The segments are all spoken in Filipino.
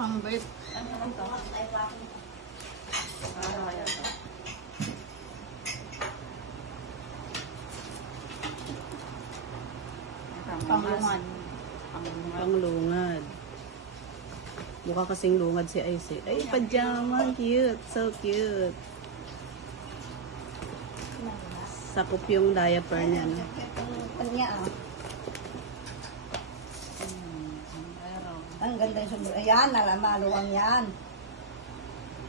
Pang-bait. Ano naman to? Ano kaya to? Panglungad. Panglungad. Mukha kasing lungad si Ice. Ay, pajama. Cute. So cute. Sakop yung diaper niya. No? Kanya ang ganda yung sumbol. Ayan, maluwang yan.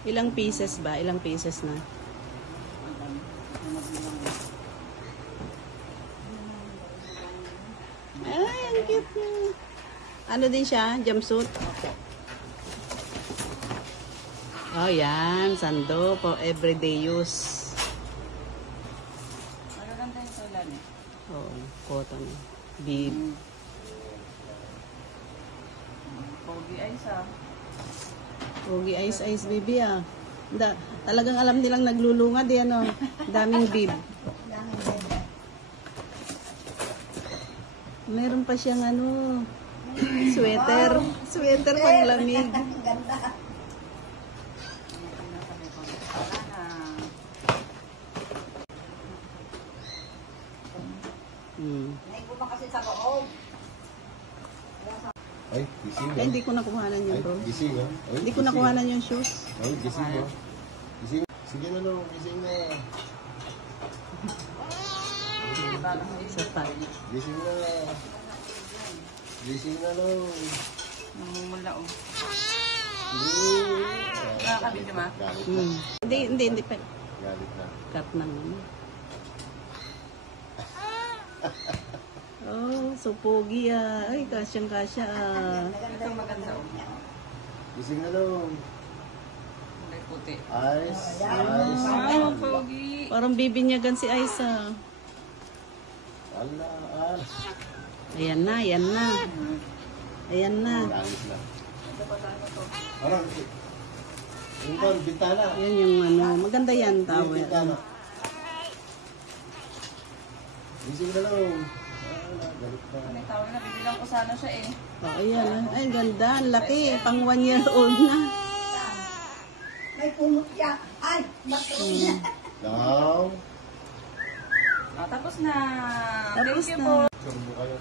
Ilang pieces ba? Ilang pieces na? Ay, ang cute niya. Ano din siya? Jumpsuit? Oh, yan. Sando for everyday use. Magaganda yung sulan eh. Oo, cotton. Bib. Pogi ay sa. Pogi ice baby ah. Talagang alam nilang naglulungad eh, ano. Daming bib. Meron pa siyang ano, sweater. Sweater pang lamig. Ganda. Naigo pa kasi sa loob. Ay, gising Ay, hindi ko nakuhanan yun, bro. Gising ha? Ay, Hindi ko nakuhanan yung shoes. Ay, gising mo. Gising. Sige na no, gising na. Sa tag. Gising na. Gising na no. Namumula oh. Hindi. Nakakabidyo ma? Galit na. Hindi. Galit na. Cut ng ano. Oh, so pogi ah. Ay, kasyang-kasya ah. Ito maganda oh. Gising na no. Kulay puti. Ice. Ice. Ay, ang pogi. Parang bibinyagan si Aiza. Ala. Ayan na, ayan na. Ayan na. Galit na. Parang, yung doon, bintana. Yan yung ano. Maganda yan, Yung towel. bintana. Gising na no. Galit na. May tawag na, bibilang ko sana siya eh. Oh, ayan. Ay, ganda. Ang laki. Pang 1 year old na. May pumot siya. Ay, bato niya. Now. Tapos na. Tapos Thank you na. po. Sumbo kayo.